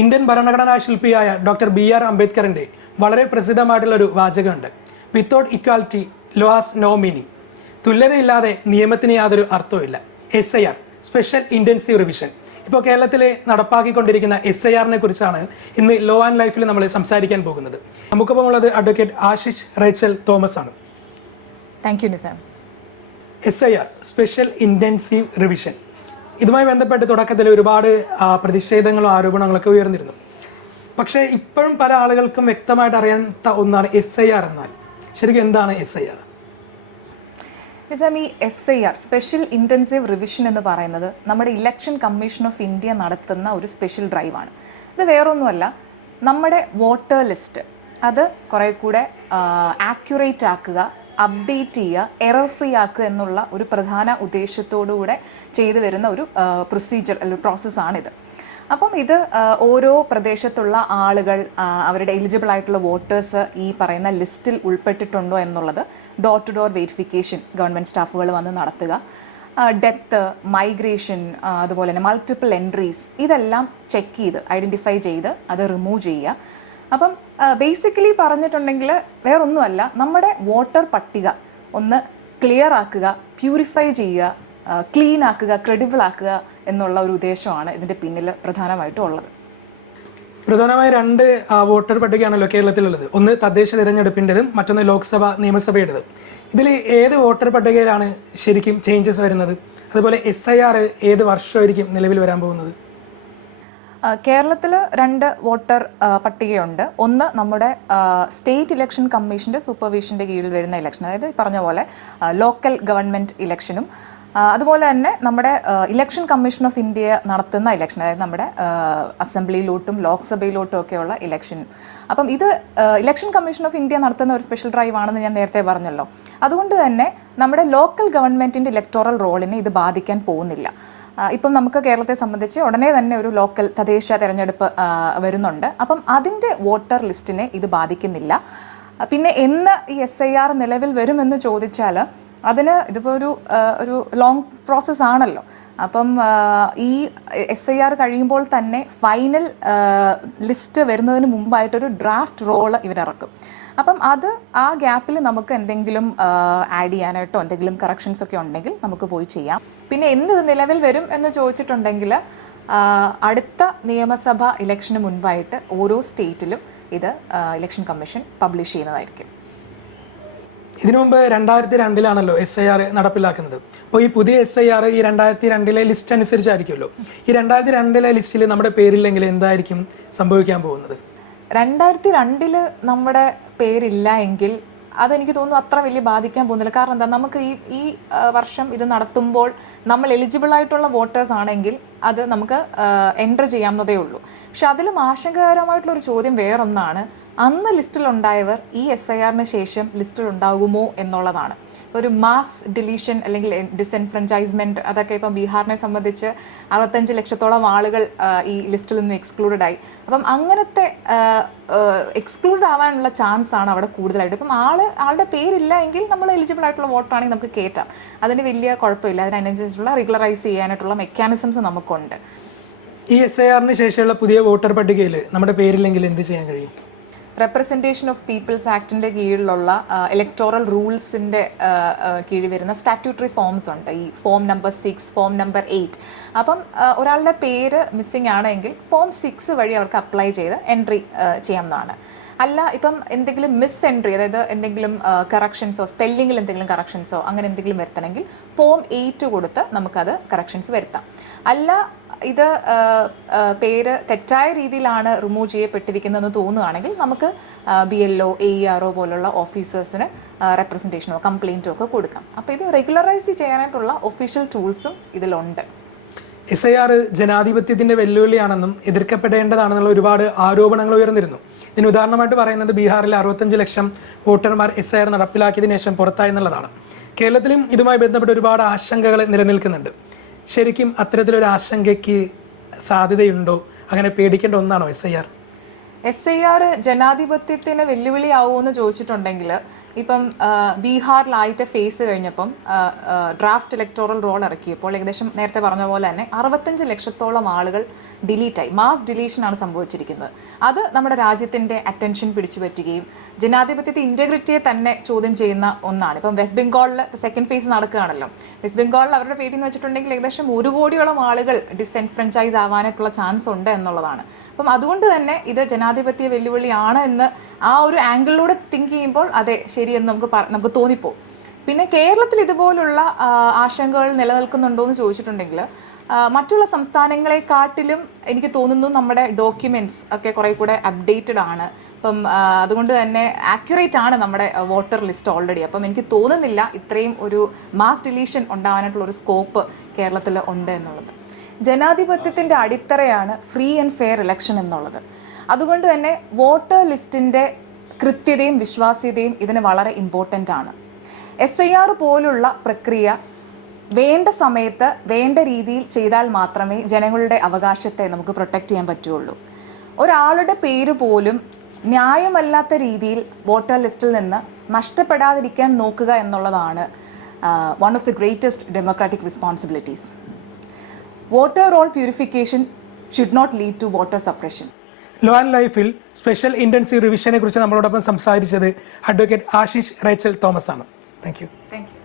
Indian ഭരണഘടനാ ശില്പിയായ doctor B R അംബേദ്കറിന്റെ വളരെ പ്രസിദ്ധമായിട്ടുള്ള ഒരു വാചകമുണ്ട്. Without equality law has no meaning തുല്യതയില്ലാതെ നിയമത്തിന് യാതൊരു അർത്ഥവുമില്ല. S I R special intensive revision ഇപ്പോൾ കേരളത്തിൽ നടപ്പാക്കിക്കൊണ്ടിരിക്കുന്ന എസ് ഐ ആറിനെ കുറിച്ചാണ് ഇന്ന് ലോ ആൻഡ് ലൈഫിൽ നമ്മൾ സംസാരിക്കാൻ പോകുന്നത്. നമുക്കൊപ്പം ഉള്ളത് അഡ്വക്കേറ്റ് ആശിഷ് റേച്ചൽ തോമസ് ആണ്. Thank you Nizam S I R special intensive revision ഇതുമായി ബന്ധപ്പെട്ട് തുടക്കത്തിൽ ഒരുപാട് പ്രതിഷേധങ്ങളും ആരോപണങ്ങളൊക്കെ ഉയർന്നിരുന്നു. പക്ഷേ ഇപ്പോഴും പല ആളുകൾക്കും വ്യക്തമായിട്ട് അറിയാത്ത ഒന്നാണ് എസ് ഐ ആർ എന്നാൽ. ശരിക്കും എന്താണ് എസ് ഐ ആർ ഈ S I R special intensive revision എന്ന് പറയുന്നത് നമ്മുടെ ഇലക്ഷൻ കമ്മീഷൻ ഓഫ് ഇന്ത്യ നടത്തുന്ന ഒരു സ്പെഷ്യൽ ഡ്രൈവാണ് ഇത് വേറൊന്നുമല്ല നമ്മുടെ വോട്ടർ ലിസ്റ്റ്. അത് കുറേ കൂടെ ആക്യുറേറ്റ് ആക്കുക അപ്ഡേറ്റ് ചെയ്യുക എറർ ഫ്രീ ആക്കുക എന്നുള്ള ഒരു പ്രധാന ഉദ്ദേശത്തോടുകൂടെ ചെയ്തു വരുന്ന ഒരു പ്രൊസീജിയർ അല്ലെങ്കിൽ പ്രോസസ്സാണിത് അപ്പം ഇത് ഓരോ പ്രദേശത്തുള്ള ആളുകൾ അവരുടെ എലിജിബിൾ ആയിട്ടുള്ള വോട്ടേഴ്സ് ഈ പറയുന്ന ലിസ്റ്റിൽ ഉൾപ്പെട്ടിട്ടുണ്ടോ എന്നുള്ളത് door to door verification government സ്റ്റാഫുകൾ വന്ന് നടത്തുക. ഡെത്ത് മൈഗ്രേഷൻ അതുപോലെ തന്നെ മൾട്ടിപ്പിൾ എൻട്രീസ് ഇതെല്ലാം ചെക്ക് ചെയ്ത് ഐഡന്റിഫൈ ചെയ്ത് അത് റിമൂവ് ചെയ്യുക. അപ്പം ബേസിക്കലി പറഞ്ഞിട്ടുണ്ടെങ്കിൽ വേറൊന്നുമല്ല. നമ്മുടെ വോട്ടർ പട്ടിക ഒന്ന് ക്ലിയർ ആക്കുക പ്യൂരിഫൈ ചെയ്യുക ക്ലീൻ ആക്കുക ക്രെഡിബിൾ ആക്കുക എന്നുള്ള ഒരു ഉദ്ദേശമാണ് ഇതിന്റെ പിന്നിൽ പ്രധാനമായിട്ടും ഉള്ളത്. പ്രധാനമായി രണ്ട് വോട്ടർ പട്ടികയാണല്ലോ കേരളത്തിലുള്ളത്. ഒന്ന് തദ്ദേശ തിരഞ്ഞെടുപ്പിന്റെതും മറ്റൊന്ന് ലോക്സഭ നിയമസഭയുടേതും. ഇതിൽ ഏത് വോട്ടർ പട്ടികയിലാണ് ശരിക്കും ചേഞ്ചസ് വരുന്നത്? അതുപോലെ എസ് ഐ ആർ ഏത് വർഷമായിരിക്കും നിലവിൽ വരാൻ പോകുന്നത്? കേരളത്തിൽ രണ്ട് വോട്ടർ പട്ടികയുണ്ട്. ഒന്ന് നമ്മുടെ സ്റ്റേറ്റ് ഇലക്ഷൻ കമ്മീഷന്റെ സൂപ്പർവിഷന്റെ കീഴിൽ വരുന്ന ഇലക്ഷൻ അതായത് പറഞ്ഞ പോലെ ലോക്കൽ ഗവൺമെന്റ് ഇലക്ഷനും. അതുപോലെ തന്നെ നമ്മുടെ ഇലക്ഷൻ കമ്മീഷൻ ഓഫ് ഇന്ത്യ നടത്തുന്ന ഇലക്ഷൻ അതായത് നമ്മുടെ അസംബ്ലിയിലോട്ടും ലോക്സഭയിലോട്ടും ഒക്കെയുള്ള ഇലക്ഷൻ. അപ്പം ഇത് ഇലക്ഷൻ കമ്മീഷൻ ഓഫ് ഇന്ത്യ നടത്തുന്ന ഒരു സ്പെഷ്യൽ ഡ്രൈവ് ആണെന്ന് ഞാൻ നേരത്തെ പറഞ്ഞല്ലോ. അതുകൊണ്ട് തന്നെ നമ്മുടെ ലോക്കൽ ഗവൺമെന്റിന്റെ ഇലക്ടോറൽ റോളിനെ ഇത് ബാധിക്കാൻ പോകുന്നില്ല. ഇപ്പം നമുക്ക് കേരളത്തെ സംബന്ധിച്ച് ഉടനെ തന്നെ ഒരു ലോക്കൽ തദ്ദേശ തെരഞ്ഞെടുപ്പ് വരുന്നുണ്ട്. അപ്പം അതിന്റെ വോട്ടർ ലിസ്റ്റിനെ ഇത് ബാധിക്കുന്നില്ല. പിന്നെ എന്ന് ഈ എസ് ഐ ആർ നിലവിൽ വരുമെന്ന് ചോദിച്ചാൽ അതിന് ഇതിപ്പോൾ ഒരു ഒരു ലോങ് പ്രോസസ് ആണല്ലോ. അപ്പം ഈ എസ് ഐ ആർ കഴിയുമ്പോൾ തന്നെ ഫൈനൽ ലിസ്റ്റ് വരുന്നതിന് മുമ്പായിട്ടൊരു ഡ്രാഫ്റ്റ് റോൾ ഇവരിറക്കും. അപ്പം അത് ആ ഗ്യാപ്പിൽ നമുക്ക് എന്തെങ്കിലും ആഡ് ചെയ്യാനായിട്ടോ എന്തെങ്കിലും കറക്ഷൻസ് ഒക്കെ ഉണ്ടെങ്കിൽ നമുക്ക് പോയി ചെയ്യാം. പിന്നെ എന്ത് നിലവിൽ വരും എന്ന് ചോദിച്ചിട്ടുണ്ടെങ്കിൽ അടുത്ത നിയമസഭ ഇലക്ഷന് മുൻപായിട്ട് ഓരോ സ്റ്റേറ്റിലും ഇത് ഇലക്ഷൻ കമ്മീഷൻ പബ്ലിഷ് ചെയ്യുന്നതായിരിക്കും. ഇതിനു മുമ്പ് രണ്ടായിരത്തി രണ്ടിലാണല്ലോ എസ് ഐ ആർ നടപ്പിലാക്കുന്നത്. അപ്പോൾ ഈ പുതിയ എസ് ഐ ആർ ഈ രണ്ടായിരത്തി രണ്ടിലെ ലിസ്റ്റ് അനുസരിച്ചായിരിക്കുമല്ലോ. ഈ രണ്ടായിരത്തി രണ്ടിലെ ലിസ്റ്റിൽ നമ്മുടെ പേരില്ലെങ്കിൽ എന്തായിരിക്കും സംഭവിക്കാൻ പോകുന്നത്? രണ്ടായിരത്തി രണ്ടിൽ നമ്മുടെ പേരില്ല എങ്കിൽ അതെനിക്ക് തോന്നുന്നു അത്ര വലിയ ബാധിക്കാൻ പോകുന്നില്ല. കാരണം എന്താ? നമുക്ക് ഈ ഈ വർഷം ഇത് നടത്തുമ്പോൾ നമ്മൾ എലിജിബിൾ ആയിട്ടുള്ള വോട്ടേഴ്സ് ആണെങ്കിൽ അത് നമുക്ക് എന്റർ ചെയ്യാവുന്നതേ ഉള്ളൂ. പക്ഷെ അതിലും ആശങ്കകരമായിട്ടുള്ള ഒരു ചോദ്യം വേറൊന്നാണ്. അന്ന് ലിസ്റ്റിലുണ്ടായവർ ഈ എസ് ഐ ആറിന് ശേഷം ലിസ്റ്റിൽ ഉണ്ടാകുമോ എന്നുള്ളതാണ്. ഒരു മാസ് ഡിലീഷൻ അല്ലെങ്കിൽ ഡിസെൻഫ്രഞ്ചൈസ്മെന്റ് അതൊക്കെ ഇപ്പം ബീഹാറിനെ സംബന്ധിച്ച് അറുപത്തഞ്ച് ലക്ഷത്തോളം ആളുകൾ ഈ ലിസ്റ്റിൽ നിന്ന് എക്സ്ക്ലൂഡഡ് ആയി. അപ്പം അങ്ങനത്തെ എക്സ്ക്ലൂഡ് ആവാനുള്ള ചാൻസ് ആണ് അവിടെ കൂടുതലായിട്ട്. ഇപ്പം ആൾ ആളുടെ പേരില്ല എങ്കിൽ നമ്മൾ എലിജിബിൾ ആയിട്ടുള്ള വോട്ടാണെങ്കിൽ നമുക്ക് കയറ്റാം അതിന് വലിയ കുഴപ്പമില്ല. അതിനനുസരിച്ചുള്ള റെഗുലറൈസ് ചെയ്യാനായിട്ടുള്ള മെക്കാനിസംസ് നമുക്കുണ്ട്. ഈ എസ് ഐ ആറിന് ശേഷമുള്ള പുതിയ വോട്ടർ പട്ടികയിൽ നമ്മുടെ പേരില്ലെങ്കിൽ എന്ത് ചെയ്യാൻ കഴിയും? റെപ്രസെന്റേഷൻ ഓഫ് പീപ്പിൾസ് ആക്ടിന്റെ കീഴിലുള്ള ഇലക്ടോറൽ റൂൾസിന്റെ കീഴിൽ വരുന്ന സ്റ്റാറ്റ്യൂട്ടറി ഫോംസ് ഉണ്ട്. ഈ form number six form number eight അപ്പം ഒരാളുടെ പേര് മിസ്സിംഗ് ആണെങ്കിൽ ഫോം സിക്സ് വഴി അവർക്ക് അപ്ലൈ ചെയ്ത് എൻട്രി ചെയ്യാവുന്നതാണ്. അല്ല ഇപ്പം എന്തെങ്കിലും മിസ് എൻട്രി അതായത് എന്തെങ്കിലും കറക്ഷൻസോ സ്പെല്ലിങ്ങിൽ എന്തെങ്കിലും കറക്ഷൻസോ അങ്ങനെ എന്തെങ്കിലും വരുത്തണമെങ്കിൽ ഫോം എയ്റ്റ് കൊടുത്ത് നമുക്കത് കറക്ഷൻസ് വരുത്താം. അല്ല ഇത് പേര് തെറ്റായ രീതിയിലാണ് റിമൂവ് ചെയ്യപ്പെട്ടിരിക്കുന്നതെന്ന് തോന്നുകയാണെങ്കിൽ നമുക്ക് B L O A R O പോലുള്ള ഓഫീസേഴ്സിന് റെപ്രസെന്റേഷനോ കംപ്ലയിന്റോ ഒക്കെ കൊടുക്കാം. അപ്പോൾ ഇത് റെഗുലറൈസ് ചെയ്യാനായിട്ടുള്ള ഒഫീഷ്യൽ ടൂൾസും ഇതിലുണ്ട്. എസ് ഐ ആർ ജനാധിപത്യത്തിന്റെ വെല്ലുവിളിയാണെന്നും എതിർക്കപ്പെടേണ്ടതാണെന്നുള്ള ഒരുപാട് ആരോപണങ്ങൾ ഉയർന്നിരുന്നു. ഇതിന് ഉദാഹരണമായിട്ട് പറയുന്നത് ബീഹാറിൽ അറുപത്തഞ്ച് ലക്ഷം വോട്ടർമാർ എസ് ഐ ആർ നടപ്പിലാക്കിയതിനു ശേഷം പുറത്തായി എന്നുള്ളതാണ് കേരളത്തിലും ഇതുമായി ബന്ധപ്പെട്ട് ഒരുപാട് ആശങ്കകൾ നിലനിൽക്കുന്നുണ്ട്. ശരിക്കും അത്തരത്തിലൊരു ആശങ്കയ്ക്ക് സാധ്യതയുണ്ടോ? അങ്ങനെ പേടിക്കേണ്ട ഒന്നാണോ S I R? S I R ജനാധിപത്യത്തിന് വെല്ലുവിളിയാവുമെന്ന് ചോദിച്ചിട്ടുണ്ടെങ്കിൽ ഇപ്പം ബീഹാറിൽ ആദ്യത്തെ ഫേസ് കഴിഞ്ഞപ്പം ഡ്രാഫ്റ്റ് ഇലക്ടോറൽ റോൾ ഇറക്കിയപ്പോൾ ഏകദേശം നേരത്തെ പറഞ്ഞ പോലെ തന്നെ അറുപത്തഞ്ച് ലക്ഷത്തോളം ആളുകൾ ഡിലീറ്റായി മാസ് ഡിലീഷനാണ് സംഭവിച്ചിരിക്കുന്നത്. അത് നമ്മുടെ രാജ്യത്തിന്റെ അറ്റൻഷൻ പിടിച്ചു പറ്റുകയും ജനാധിപത്യത്തെ ഇന്റഗ്രിറ്റിയെ തന്നെ ചോദ്യം ചെയ്യുന്ന ഒന്നാണ്. ഇപ്പം വെസ്റ്റ് ബംഗാളിൽ സെക്കൻഡ് ഫേസ് നടക്കുകയാണല്ലോ. വെസ്റ്റ് ബംഗാളിൽ അവരുടെ പേരിൽ വെച്ചിട്ടുണ്ടെങ്കിൽ ഏകദേശം ഒരു കോടിയോളം ആളുകൾ ഡിസെൻഫ്രഞ്ചൈസ് ആവാനായിട്ടുള്ള ചാൻസ് ഉണ്ട് എന്നുള്ളതാണ്. അപ്പം അതുകൊണ്ട് തന്നെ ഇത് ജനാധിപത്യ വെല്ലുവിളിയാണ് എന്ന് ആ ഒരു ആംഗിളിലൂടെ തിങ്ക് ചെയ്യുമ്പോൾ അതെ ശരിയെന്ന് നമുക്ക് നമുക്ക് തോന്നിപ്പോ. പിന്നെ കേരളത്തിൽ ഇതുപോലുള്ള ആശങ്കകൾ നിലനിൽക്കുന്നുണ്ടോ എന്ന് ചോദിച്ചിട്ടുണ്ടെങ്കിൽ മറ്റുള്ള സംസ്ഥാനങ്ങളെക്കാട്ടിലും എനിക്ക് തോന്നുന്നു നമ്മുടെ ഡോക്യുമെന്റ്സ് ഒക്കെ കുറെ കൂടെ അപ്ഡേറ്റഡ് ആണ്. അപ്പം അതുകൊണ്ട് തന്നെ ആക്യുറേറ്റ് ആണ് നമ്മുടെ വോട്ടർ ലിസ്റ്റ് ഓൾറെഡി അപ്പം എനിക്ക് തോന്നുന്നില്ല ഇത്രയും ഒരു മാസ് ഡിലീഷൻ ഉണ്ടാകാനായിട്ടുള്ള ഒരു സ്കോപ്പ് കേരളത്തിൽ ഉണ്ട് എന്നുള്ളത്. ജനാധിപത്യത്തിന്റെ അടിത്തറയാണ് ഫ്രീ ആൻഡ് ഫെയർ ഇലക്ഷൻ എന്നുള്ളത്. അതുകൊണ്ട് തന്നെ വോട്ടർ ലിസ്റ്റിന്റെ കൃത്യതയും വിശ്വാസ്യതയും ഇതിന് വളരെ ഇമ്പോർട്ടന്റ് ആണ്. എസ് ഐ ആർ പോലുള്ള പ്രക്രിയ വേണ്ട സമയത്ത് വേണ്ട രീതിയിൽ ചെയ്താൽ മാത്രമേ ജനങ്ങളുടെ അവകാശത്തെ നമുക്ക് പ്രൊട്ടക്റ്റ് ചെയ്യാൻ പറ്റുള്ളൂ. ഒരാളുടെ പേര് പോലും ന്യായമല്ലാത്ത രീതിയിൽ വോട്ടർ ലിസ്റ്റിൽ നിന്ന് നഷ്ടപ്പെടാതിരിക്കാൻ നോക്കുക എന്നുള്ളതാണ് one of the greatest democratic responsibilities voter roll purification should not lead to voter suppression law and ലൈഫിൽ സ്പെഷ്യൽ ഇന്റൻസീവ് റിവിഷനെ കുറിച്ച് നമ്മളോടൊപ്പം സംസാരിച്ചത് അഡ്വക്കേറ്റ് ആശിഷ് റേച്ചൽ തോമസ് ആണ് താങ്ക് യു താങ്ക് യു